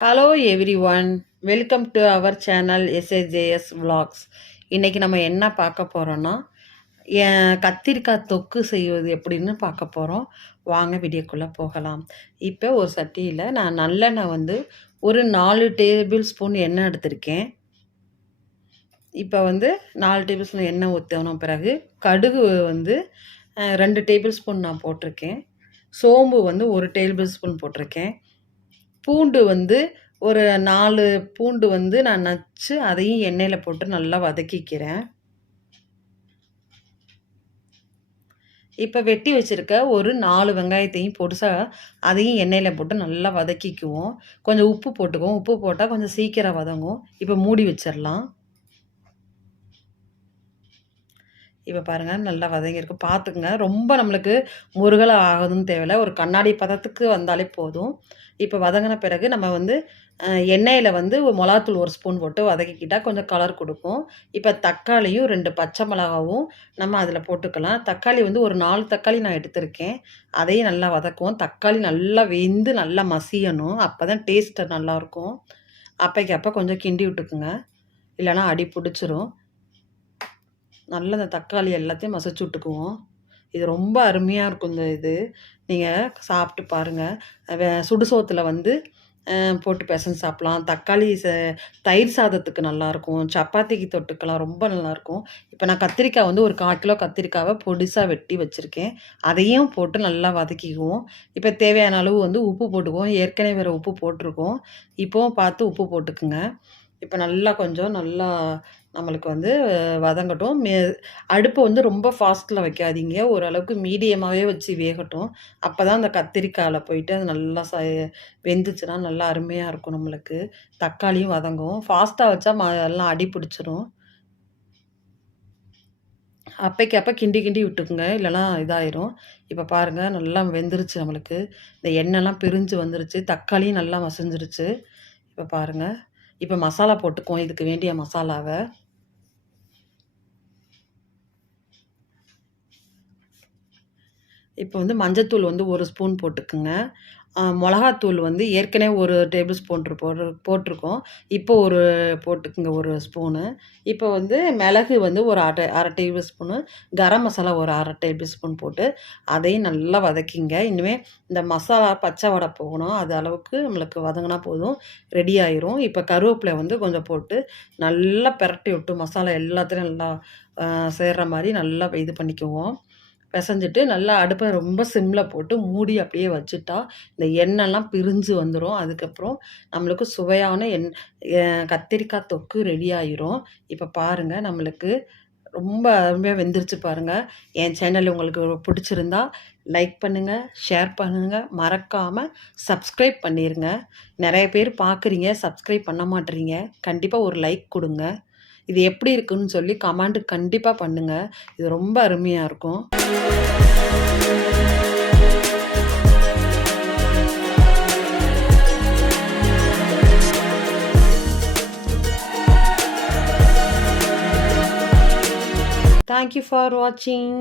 Hello everyone, welcome to our channel SAJS vlogs. இன்றைக்கி நம்ம என்ன பார்க்க போகிறோன்னா கத்திரிக்காய் தொக்கு செய்வது எப்படின்னு பார்க்க போகிறோம். வாங்க வீடியோக்குள்ளே போகலாம். இப்போ ஒரு சட்டியில் நான் நல்லெண்ணெய் ஒரு 4 டேபிள் ஸ்பூன் எண்ணெய் எடுத்திருக்கேன். இப்போ 4 டேபிள் ஸ்பூன் எண்ணெய் ஊற்றின பிறகு கடுகு 2 டேபிள் ஸ்பூன் நான் போட்டிருக்கேன். சோம்பு 1 டேபிள் ஸ்பூன் போட்டிருக்கேன். பூண்டு ஒரு 4 பூண்டு நான் நச்சு அதையும் எண்ணெயில் போட்டு நல்லா வதக்கிக்கிறேன். இப்போ வெட்டி வச்சுருக்க ஒரு 4 வெங்காயத்தையும் பொடுசாக அதையும் எண்ணெயில் போட்டு நல்லா வதக்கிக்குவோம். கொஞ்சம் உப்பு போட்டுக்குவோம். உப்பு போட்டால் கொஞ்சம் சீக்கிரம் வதங்கும். இப்போ மூடி வச்சிடலாம். இப்போ பாருங்கள், நல்லா வதங்கியிருக்கு. பார்த்துக்குங்க, ரொம்ப நம்மளுக்கு முருகலை ஆகுதுன்னு தேவையில்லை. ஒரு கண்ணாடி பதத்துக்கு வந்தாலே போதும். இப்போ வதங்கின பிறகு நம்ம எண்ணெயில் மிளகாத்தூள் 1 ஸ்பூன் போட்டு வதக்கிக்கிட்டால் கொஞ்சம் கலர் கொடுக்கும். இப்போ தக்காளியும் 2 பச்சை மிளகாவும் நம்ம அதில் போட்டுக்கலாம். தக்காளி ஒரு 4 தக்காளி நான் எடுத்திருக்கேன். அதையும் நல்லா வதக்குவோம். தக்காளி நல்லா வெந்து நல்லா மசியணும். அப்போ தான் டேஸ்ட்டு நல்லாயிருக்கும். அப்போக்கு அப்போ கொஞ்சம் கிண்டி விட்டுக்குங்க, இல்லைனா அடி பிடிச்சிரும். நல்லா இந்த தக்காளி எல்லாத்தையும் மசிச்சு விட்டுக்குவோம். இது ரொம்ப அருமையாக இருக்கும். இது நீங்கள் சாப்பிட்டு பாருங்கள். சுடுசோத்தில் போட்டு பிசைஞ்சு சாப்பிட்லாம். தக்காளி தயிர் சாதத்துக்கு நல்லாயிருக்கும். சப்பாத்திக்கு தொட்டுக்கலாம், ரொம்ப நல்லாயிருக்கும். இப்போ நான் கத்திரிக்காய் ஒரு 1/4 கிலோ கத்திரிக்காவை பொடிசாக வெட்டி வச்சுருக்கேன். அதையும் போட்டு நல்லா வதக்கிக்குவோம். இப்போ தேவையான அளவு உப்பு போட்டுக்குவோம். ஏற்கனவே வேறு உப்பு போட்டிருக்கோம். இப்போவும் பார்த்து உப்பு போட்டுக்குங்க. இப்போ நல்லா கொஞ்சம் நல்லா நம்மளுக்கு வதங்கட்டும். அடுப்பை ரொம்ப ஃபாஸ்ட்டில் வைக்காதீங்க. ஓரளவுக்கு மீடியமாகவே வச்சு வேகட்டும். அப்போ தான் அந்த கத்திரிக்காயில் போயிட்டு அது நல்லா வெந்துச்சுன்னா நல்லா அருமையாக இருக்கும். நம்மளுக்கு தக்காளியும் வதங்கும். ஃபாஸ்ட்டாக வச்சா எல்லாம் அடி பிடிச்சிரும். அப்பைக்கு அப்போ கிண்டி கிண்டி விட்டுக்குங்க, இல்லைனா இதாயிரும். இப்போ பாருங்கள், நல்லா வெந்துருச்சு. நம்மளுக்கு இந்த எண்ணெய்லாம் பிரிஞ்சு வந்துருச்சு. தக்காளியும் நல்லா மசிஞ்சிருச்சு. இப்போ பாருங்கள், இப்போ மசாலா போட்டுக்குவோம். இதுக்கு வேண்டிய மசாலாவை இப்போ மஞ்சத்தூள் 1 ஸ்பூன் போட்டுக்குங்க. மிளகாத்தூள் ஏற்கனவே 1 டேபிள் ஸ்பூன் போட்டிருக்கோம். இப்போ போட்டுக்குங்க 1 ஸ்பூனு. இப்போ மிளகு ஒரு அரை டேபிள் ஸ்பூனு, கரம் மசாலா ஒரு அரை டேபிள் ஸ்பூன் போட்டு அதையும் நல்லா வதக்கிங்க. இனிமேல் இந்த மசாலா பச்சை வடை போகணும். அது அளவுக்கு நம்மளுக்கு வதங்கினா போதும், ரெடி ஆயிரும். இப்போ கருவேப்பிலை கொஞ்சம் போட்டு நல்லா பிரட்டி விட்டு மசாலா எல்லாத்துலேயும் நல்லா சேர்கிற மாதிரி நல்லா இது பண்ணிக்குவோம். பிசைஞ்சிட்டு நல்லா அடுப்பை ரொம்ப சிம்மில் போட்டு மூடி அப்படியே வச்சுட்டா இந்த எண்ணெய்லாம் பிரிஞ்சு வந்துடும். அதுக்கப்புறம் நம்மளுக்கு சுவையான கத்திரிக்காய் தொக்கு ரெடி ஆயிரும். இப்போ பாருங்கள், நம்மளுக்கு ரொம்ப அருமையாக வெந்துருச்சு பாருங்கள். என் சேனல் உங்களுக்கு பிடிச்சிருந்தா லைக் பண்ணுங்கள், ஷேர் பண்ணுங்கள், மறக்காமல் சப்ஸ்கிரைப் பண்ணிடுங்க. நிறைய பேர் பார்க்குறீங்க, சப்ஸ்கிரைப் பண்ண மாட்டேறீங்க. கண்டிப்பாக ஒரு லைக் கொடுங்க. இது எப்படி இருக்குன்னு சொல்லி கமெண்ட் கண்டிப்பாக பண்ணுங்கள். இது ரொம்ப அருமையாக இருக்கும். Thank you for watching.